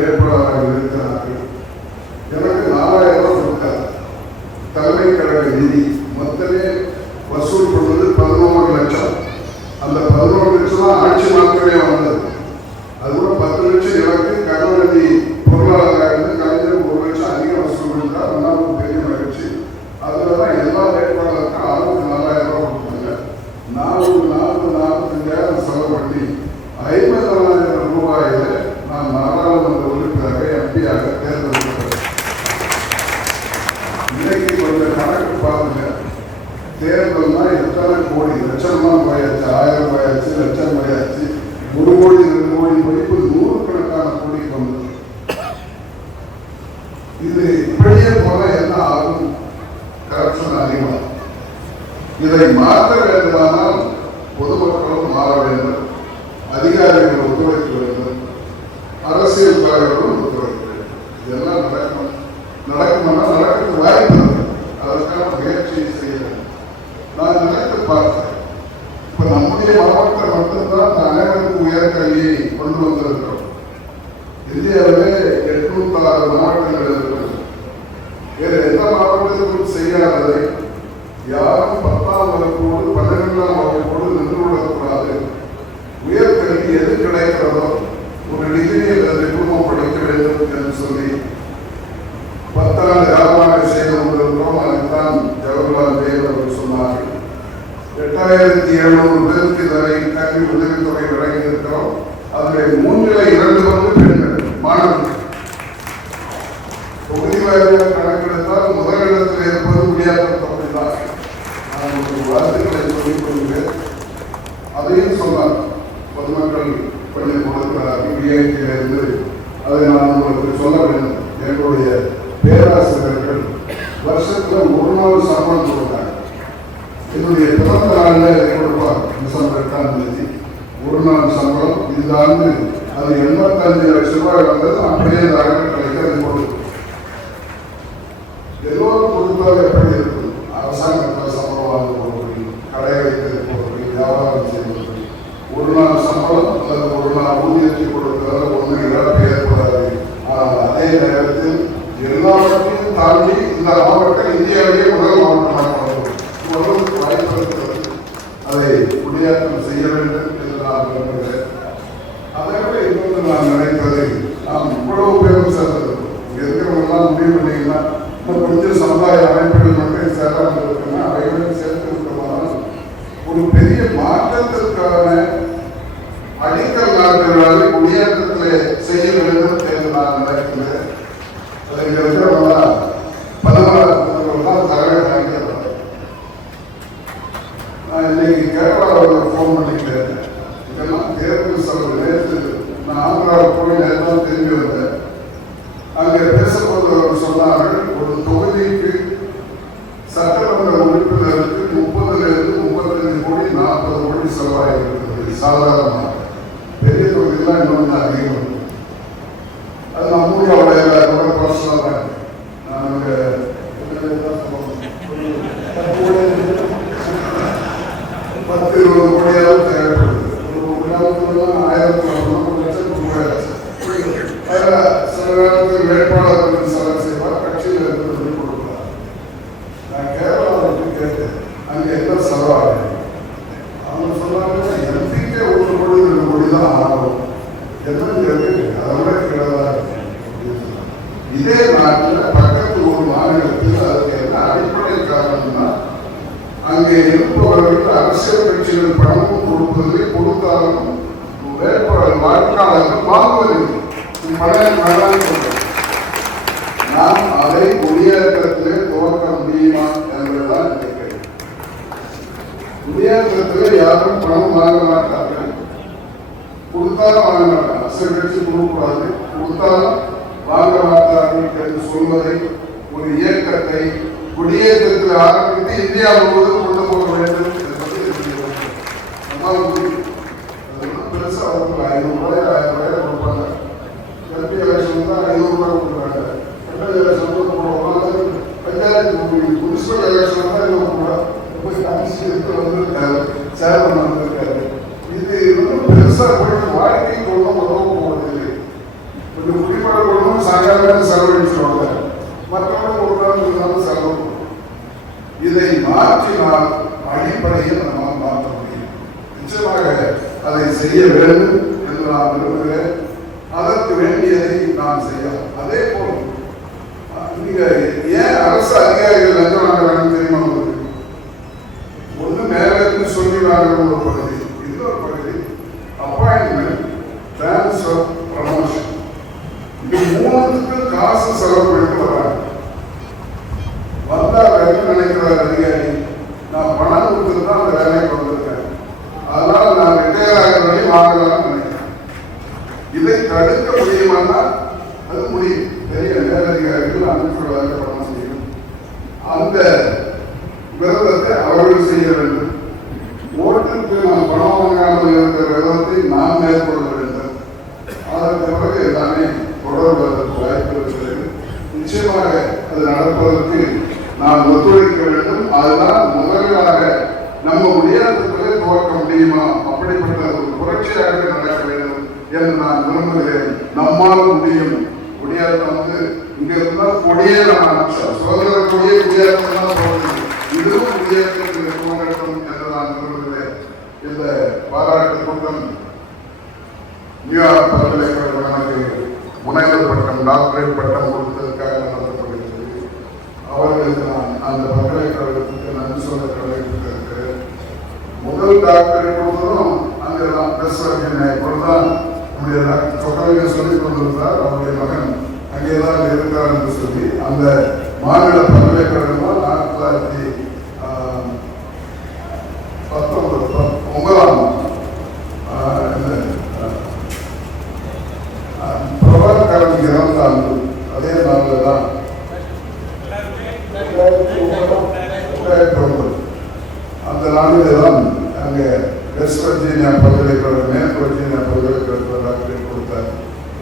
வேட்பாளராக இருக்கிறார்கள் எனக்கு நாலாயிரம் ரூபாய் கொடுத்தார். தலைமை கழக நிதி. மொத்தமே வசூல் பண்ணது பதினோரு லட்சம். அந்த பதினோரு லட்சம் தான் ஆட்சி மாத்திரமே வந்தது. அது கூட பத்து லட்சம் எனக்கு கருணாநிதி பொருளாதார இருந்து கலைஞர் ஒரு லட்சம் அதிக வசூல் கொடுத்தா அதனால ஒரு பெரிய மகிழ்ச்சி. அதில் தான் எல்லா வேட்பாளருக்கும் ஆளுக்கு நாலாயிரம் ரூபாய் கொடுத்தாங்க. நாலு நாலு நாற்பது நாற்பத்தஞ்சாயிரம் செலவு பண்ணி ஐம்பது ரூபாயில நான் நாடாளுமன்ற உறுப்பினராக எம்பியாக தேர்ந்தெடுக்கப்பட்டேன் இன்னைக்கு கொஞ்சம் கணக்கு பாருங்க தேர்தல்னா எத்தனை கோடி லட்சம்லாம் போயாச்சு ஆயிரம் போயாச்சு லட்சம் போயாச்சு ஒரு கோடி ரெண்டு கோடி போய் இப்போ நூறுக்கணக்கான கோடிக்கு வந்தது இது இப்படியே போல என்ன ஆகும் கரப்ஷன் அதிகமாகும். இதை மாற்ற வேண்டுமானால் பொதுமக்களும் மாற வேண்டும். அதிகாரிகள் ஒத்துழைக்க வேண்டும். அரசியல் தலைவர்களும் ஒத்துழைக்க வேண்டும். இதெல்லாம் நடக்கும் நடக்கும்னா நடக்கிறது வாய்ப்பு இருக்கு. அதற்கான முயற்சியை செய்ய வேண்டும். நான் நினைத்து பார்த்தேன். இப்ப நம்முடைய மாவட்டம் மட்டும்தான் அனைவருக்கும் உயர்கல்வியை கொண்டு வந்திருக்கிறோம். இந்தியாவிலே எட்நூத்தி ஆறு மாவட்டங்கள் வேறு எந்த மாவட்டத்திலும் செய்யாததை யாரும் பத்தாம் வகுப்போடு பன்னிரெண்டாம் வகுப்போடு நின்று விடக்கூடாது உயர்கல்வி எது கிடைக்கிறதோ ஒரு டிகிரியில் டிப்ளமோ படிக்க வேண்டும் என்று சொல்லி பத்தாண்டு காலமாக செய்து கொண்டிருக்கிறோம். அதுதான் ஜவஹர்லால் நேரு அவர்கள் சொன்னார்கள். எட்டாயிரத்தி எழுநூறு பேருக்கு இதுவரை கல்வி உதவித்தொகை வழங்கியிருக்கிறோம். அதில் மூன்றில் இரண்டு அதை நான் உங்களுக்கு சொல்ல வேண்டும். எங்களுடைய பேராசிரியர்கள் வருஷத்துல ஒரு நாள் சம்பளம் கொடுத்தாங்க என்னுடைய பிறந்த நாளில் இதை கொடுப்பார் டிசம்பர் எட்டாம் தேதி. ஒரு நாள் சம்பளம் இந்த ஆண்டு அது எண்பத்தஞ்சு லட்சம் ரூபாய் வந்தது அப்படியே இந்த அறக்கட்டளைக்கு அது கொடுக்கும் எல்லோரும் கொடுத்தால் எப்படி இருக்கும்? அரசாங்கத்தில் சம்பளம் வாங்க போகிறது கடை வைத்து போகிறது வியாபாரம் செய்வது ஒரு நாள் சம்பளம் அல்லது ஒரு நாள் ஊதியத்தை கொடுக்கிறது ஒன்று இழப்பு அதே நேரத்தில் எல்லாவற்றையும் தாண்டி இந்த மாவட்டம் இந்தியாவிலேயே முதல் மாவட்டமாக வளரும் வாய்ப்பு அதை குடியாற்றம் செய்ய வேண்டும் என்று நான் விரும்புகிறேன். அதை விட இன்னொன்று நான் நினைப்பது நாம் இவ்வளவு பேரும் சேர்ந்திருக்கிறோம். இங்க இருக்கிறவங்கெல்லாம் முடிவு பண்ணீங்கன்னா இன்னும் கொஞ்சம் சமுதாய அமைப்புகள் மட்டும் சேராமல் இருக்குன்னா அவைகளும் சேர்த்து விட்டோமானால் ஒரு பெரிய மாற்றத்திற்கான அடிக்கல் நாட்டுகளை குடியேற்றத்தில் செய்ய வேண்டும். என்று நான் நினைக்கிறேன் அதை இங்க இருக்கிறவங்க பதினாறு தகவல் நினைக்கிறேன் நான் இன்னைக்கு கேரளாவில் ஃபோன் பண்ணி இதெல்லாம் தேர்தல் செலவு நேற்று நான் ஆந்திராவில் போய் நேரம் தான் திரும்பி வந்தேன். அங்கே பேசும்போது அவர் சொன்னார்கள் ஒரு தொகுதிக்கு சட்டமன்ற உறுப்பினருக்கு முப்பதுல இருந்து முப்பத்தஞ்சு கோடி நாற்பது கோடி செலவாகிருக்கிறது சாதாரணமாக பெரிய தொகுதியெல்லாம் இன்னொன்று அதிகம் அது நம்முடைய அவ்வளோ எல்லாரும் பர்சனல் தான் நான் அங்கே பத்து இருபது கோடியாவது தேவைப்படுது ஒரு கிராமத்துலாம் ஆயிரத்தி ஒரு லட்சம் போயாச்சு அதில் சில நேரத்தில் வேட்பாளர்கள் செலவு செய்வார் கட்சியில் இருந்து சொல்லி கொடுப்பார் நான் கேரளாவுக்கு கேட்டேன் அங்கே என்ன செலவாகுது அவங்க சொன்னாங்க எம்பிக்கே ஒரு கோடி ரெண்டு கோடி தான் ஆகும் என்ன இருக்கு அதை விட கீழே இதே நாட்டில் பக்கத்து ஒரு மாநிலத்தில் அதுக்கு என்ன அடிப்படை காரணம்னா அங்கே இருப்பவர்களுக்கு அரசியல் கட்சிகள் பணமும் கொடுத்தாலும் வேட்பாளர் வாக்காளர்கள் வாங்குவதில்லை இது நாம் அதை குடியேற்றத்திலே துவக்க முடியுமா என்பதுதான் கேட்கிறேன் குடியேற்றத்திலே யாரும் பணம் வாங்க மாட்டார்கள். கொடுத்தாலும் வாங்க மாட்டாங்க அரசு கட்சி கொடுக்கூடாது கொடுத்தாலும் வாங்க மாட்டார்கள் என்று சொல்வதை ஒரு இயக்கத்தை குடியேற்றத்தில் ஆரம்பித்து இந்தியா முழுவதும் கொண்டு போக வேண்டும் என்பது என்னுடைய நோக்கம். நம்மால் முடியும் அதெல்லாம் பெருசா அவங்க ஐநூறு ரூபாய் ஆயிரம் ரூபாய் கொடுப்பாங்க எம்பி எலெக்ஷன் தான் ஐநூறு ரூபாய் கொடுக்குறாங்க எம்எல்ஏ எலெக்ஷன் போடுவாங்க பஞ்சாயத்து முனிசிபல் எலெக்ஷன் தான் ஐநூறு ரூபாய் போய் காமிச்சு எடுத்து வந்திருக்காரு சேர்மன் வந்திருக்காரு இது இன்னும் பெருசா போய் வாழ்க்கை கொண்டு உதவ போவதில்லை கொஞ்சம் குடிம ரிப்போர்ட்டை கொண்டு சாயங்காலம் செலவழிச்சிருவாங்க மற்றவங்க ஒரு நாள் இருந்தாலும் செலவு இதை மாற்றினால் அடிப்படையில் நம்மால் மாற்ற முடியும் நிச்சயமாக அதை செய்ய வேண்டும் என்று நான் விரும்புகிறேன். அதற்கு வேண்டியதை நாம் செய்யலாம். அதே போல் அஹ், நீங்க ஏன் அரசு அதிகாரிகள் லஞ்சம் வாங்குறாங்கன்னு தெரியுமா உங்களுக்கு? ஒண்ணு மேலிருந்து சொல்லி வாங்குற ஒரு பகுதி இன்னொரு பகுதி அப்பாயின்மெண்ட் டிரான்ஸ்ஃபர் ப்ரமோஷன் இது மூணுத்துக்கு காசு செலவு பண்ணிட்டு வராங்க. வந்தா வேலை நினைக்கிறார் அதிகாரி நான் பணம் கொடுத்துட்டு தான் அந்த வேலையை வந்திருக்கேன் அதனால நான் ரிட்டையர் ஆகிற வழி வாங்கலாம்னு நினைக்கிறேன் இதை தடுக்க முடியுமானா அது முடியும். பெரிய மேலதிகாரிகள் அமைச்சர்களாக பண்ண முடியும் அந்த விரதத்தை அவர்கள் செய்ய வேண்டும். ஓட்டுக்கு நாம் பணம் வாங்காமல் இருக்கிற விரதத்தை நாம் மேற்கொள்ள வேண்டும். அதற்கு பிறகு எல்லாமே தொடர்வதற்கு வாய்ப்பு இருக்கிறது. நிச்சயமாக அது நடப்பதற்கு நாம் ஒத்துழைக்க வேண்டும். அதுதான் முதலாக நம்ம முடியாததுக்குள்ளே துவக்க முடியுமா? அப்படிப்பட்ட ஒரு புரட்சியாக நடக்க வேண்டும் என்று நான் விரும்புகிறேன். நம்மால் முடியும். முடியாத வந்து இங்க இருந்தா கொடியே நம்ம அனுப்பிச்சோம் சுதந்திர கொடியே குடியாத்தான் போகுது இதுவும் குடியாத்தத்தில் போகட்டும் என்று நான் விரும்புகிறேன். இந்த பாராட்டு கூட்டம் நியூயார்க் பல்கலைக்கழகமானது முனைவர் பட்டம் டாக்டரேட் பட்டம் கொடுத்ததற்காக நடத்தப்படுகிறது அவர்களுக்கு நான் அந்த பல்கலைக்கழகத்துக்கு நன்றி சொல்ல கடமைப்பட்டிருக்கிறேன். முதல் டாக்டர் கொடுத்ததும் அங்கே தான் பேசுவாங்க இப்பொழுதுதான் நம்முடைய டாக்டர் சொக்கலிங்க சொல்லிக் கொண்டிருந்தார் அவருடைய மகன் அங்கே தான் இருக்கிறார் என்று சொல்லி அந்த மாநில பல்கலைக்கழகம் தான் ஆயிரத்தி தொள்ளாயிரத்தி ஆஹ், பத்தொன்பது ஒன்பதாம் ஆஹ், இந்த, ஆஹ், ஆண்டு அதே நாளில் தான் அந்த நாளிலே தான் அங்கே வெஸ்ட் வர்ஜீனியா பல்கலைக்கழகம் மேற்கு வர்ஜீனியா பல்கலைக்கழகத்தில் டாக்டரேட் கொடுத்தார்.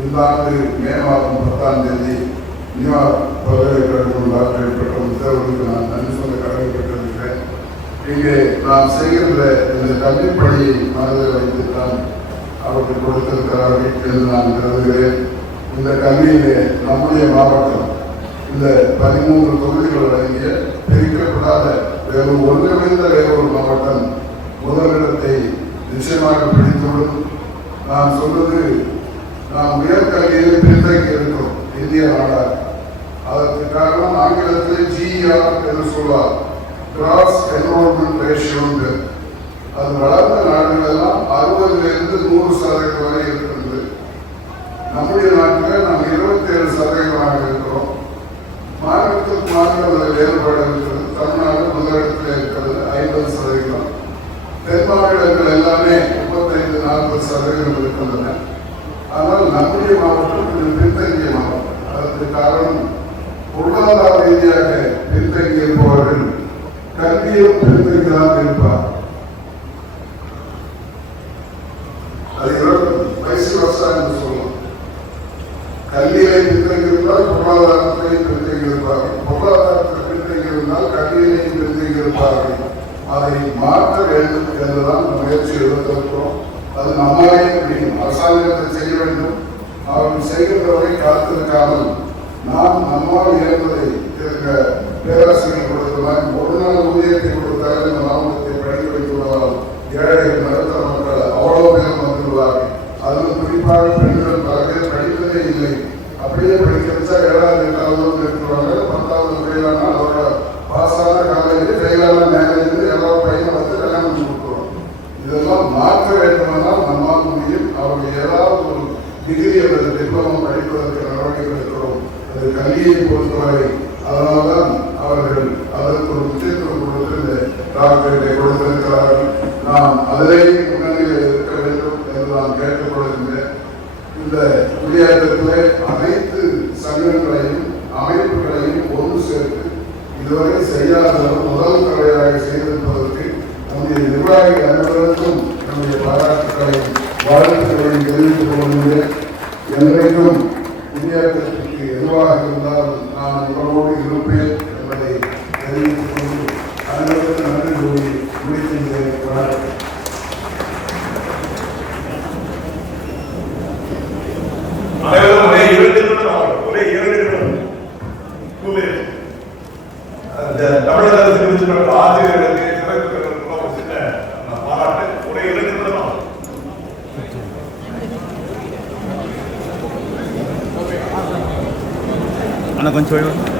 இந்த ஆண்டு மே மாதம் பத்தாம் தேதி நியூயார்க் பல்கலைக்கழகம் டாக்டரேட் பெற்ற முதல்வருக்கு நான் நன்றி சொல்ல கடமைப்பட்டிருக்கிறேன். இங்கே நாம் செய்கின்ற இந்த கல்வி பணியை மனதில் வைத்துத்தான் அவர்கள் கொடுத்திருக்கிறார்கள் என்று நான் கருதுகிறேன். இந்த கல்வியிலே நம்முடைய மாவட்டம் இந்த பதிமூன்று தொகுதிகள் அடங்கிய பிரிக்கப்படாத வேறு ஒருங்கிணைந்த வேறொரு மாவட்டம் முதலிடத்தை நிச்சயமாக பிடித்துள்ளது நான் சொல்வது நாம் உயர்கல்வியில் பின்தங்கி இருக்கிறோம் இந்திய நாடாக அதற்கு காரணம் ஆங்கிலத்தில் ஜிஆர் என்று சொல்வார் கிராஸ் என்ரோல்மெண்ட் ரேஷியோ அது வளர்ந்த நாடுகள் எல்லாம் அறுபதுல இருந்து நூறு சதவீதம் வரை இருக்கிறது நம்முடைய நாட்டில் நாம் இருபத்தி ஏழு சதவீதமாக இருக்கிறோம். மாநிலத்துக்கு மாநிலத்தில் வேறுபாடு lugar நாம் நம்மால் இயல்பதை இருக்க பேராசிரியர் கொடுத்த ஒரு நாள் ஊதியத்தை கொடுத்தால் இந்த மாவட்டத்தை படிக்க வைத்துள்ளதால் ஏழைகள் நடுத்தர மக்கள் அவ்வளவு பேர் வந்துள்ளார்கள் அதுவும் குறிப்பாக பெண்கள் பல பேர் படிப்பதே இல்லை. அப்படியே படிக்க வச்சா ஏழாவது எட்டாவது இருக்கிறாங்க பத்தாவது ஃபெயிலானா அவரோட பாஸான காலேஜ் ஃபெயிலான மேரேஜ் எல்லாரும் பையனை வந்து கல்யாணம் பண்ணி கொடுக்குறோம் இதெல்லாம் மாற்ற வேண்டுமென்றால் நம்மால் முடியும். அவர்கள் ஏதாவது ஒரு டிகிரி அல்லது டிப்ளமோ படிப்பதற்கு நடவடிக்கை அது கல்வியை பொறுத்தவரை அதனால்தான் அவர்கள் அதற்கு ஒரு முக்கியத்துவம் கொடுத்து இந்த டாக்டரேட்டை கொடுத்திருக்கிறார்கள். நாம் அதிலேயே முன்னணியில் இருக்க வேண்டும் என்று நான் கேட்டுக்கொள்கின்றேன் இந்த குடியேற்றத்திலே அனைத்து சங்கங்களையும் அமைப்புகளையும் ஒன்று சேர்த்து இதுவரை செய்யாத முதல் தடையாக செய்திருப்பதற்கு நம்முடைய நிர்வாகி அனைவருக்கும் நம்முடைய பாராட்டுகளையும் வாழ்த்துக்களையும் தெரிவித்துக் கொள்கின்றேன். என்றைக்கும் குடியேற்றத்திற்கு எதுவாக இருந்தாலும் நான் உங்களோடு இருப்பேன் என்பதை தெரிவித்துக் கொண்டு அனைவருக்கும் நன்றி கூறி முடிக்கின்றேன் வணக்கம் அனைவரும் ஒரே இருபத்தி அண்ணா கொஞ்சம் ஒழுங்கு.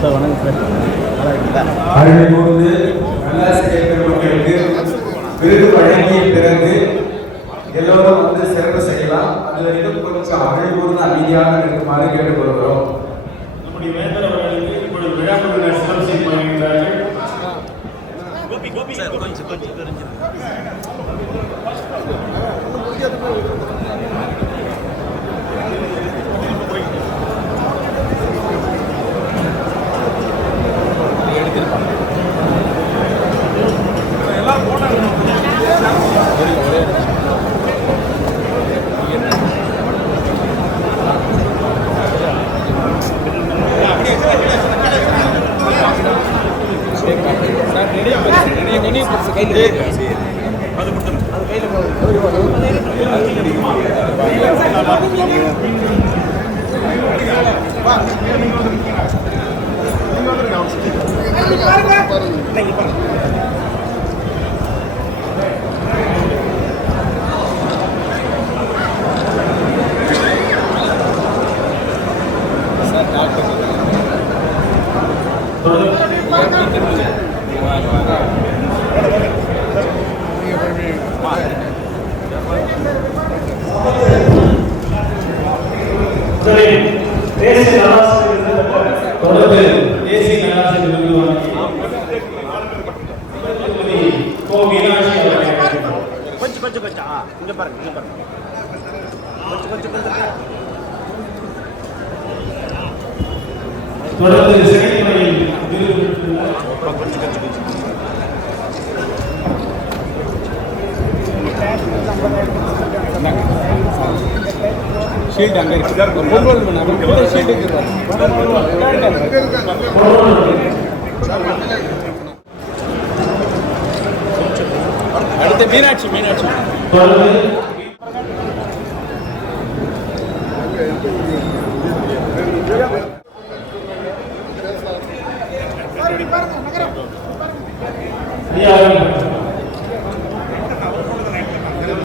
சார் வணக்கம் சார். நல்லா இருக்கீங்களா அருள் கூர்ந்து நல்லாசிரியர் பெருமக்களுக்கு விருது வழங்கிய பிறகு எல்லோரும் வந்து சிறப்பு செய்யலாம். அது வரைக்கும் கொஞ்சம் அருள் கூர்ந்து அமைதியாக இருக்குமாறு கேட்டுக்கொள்கிறோம். நம்முடைய வேந்தர் அவர்களுக்கு இப்பொழுது விழா குழுவினர் சிறப்பு செய்து வருகின்றார்கள் சார் கொஞ்சம் கொஞ்சம் தெரிஞ்சு முதலில் தேசிய நல்லாசிரியர் விருது பெற்ற தொடர்ந்து தேசிய நல்லாசிரியர் விருது வாங்கி திருமதி கோ மீனாட்சி அவர்களை அழைக்கின்றோம். கொஞ்சம் கொஞ்சம் கொஞ்சம் ஆ இங்கே பாருங்க இங்கே பாருங்க. கொஞ்சம் கொஞ்சம் கொஞ்சம். தொடர்ந்து கொஞ்சம் கொஞ்சம் கொஞ்சம். ஷீல்ட் அங்கே ஷீல்ட் మీనాక్షి మీనాక్షి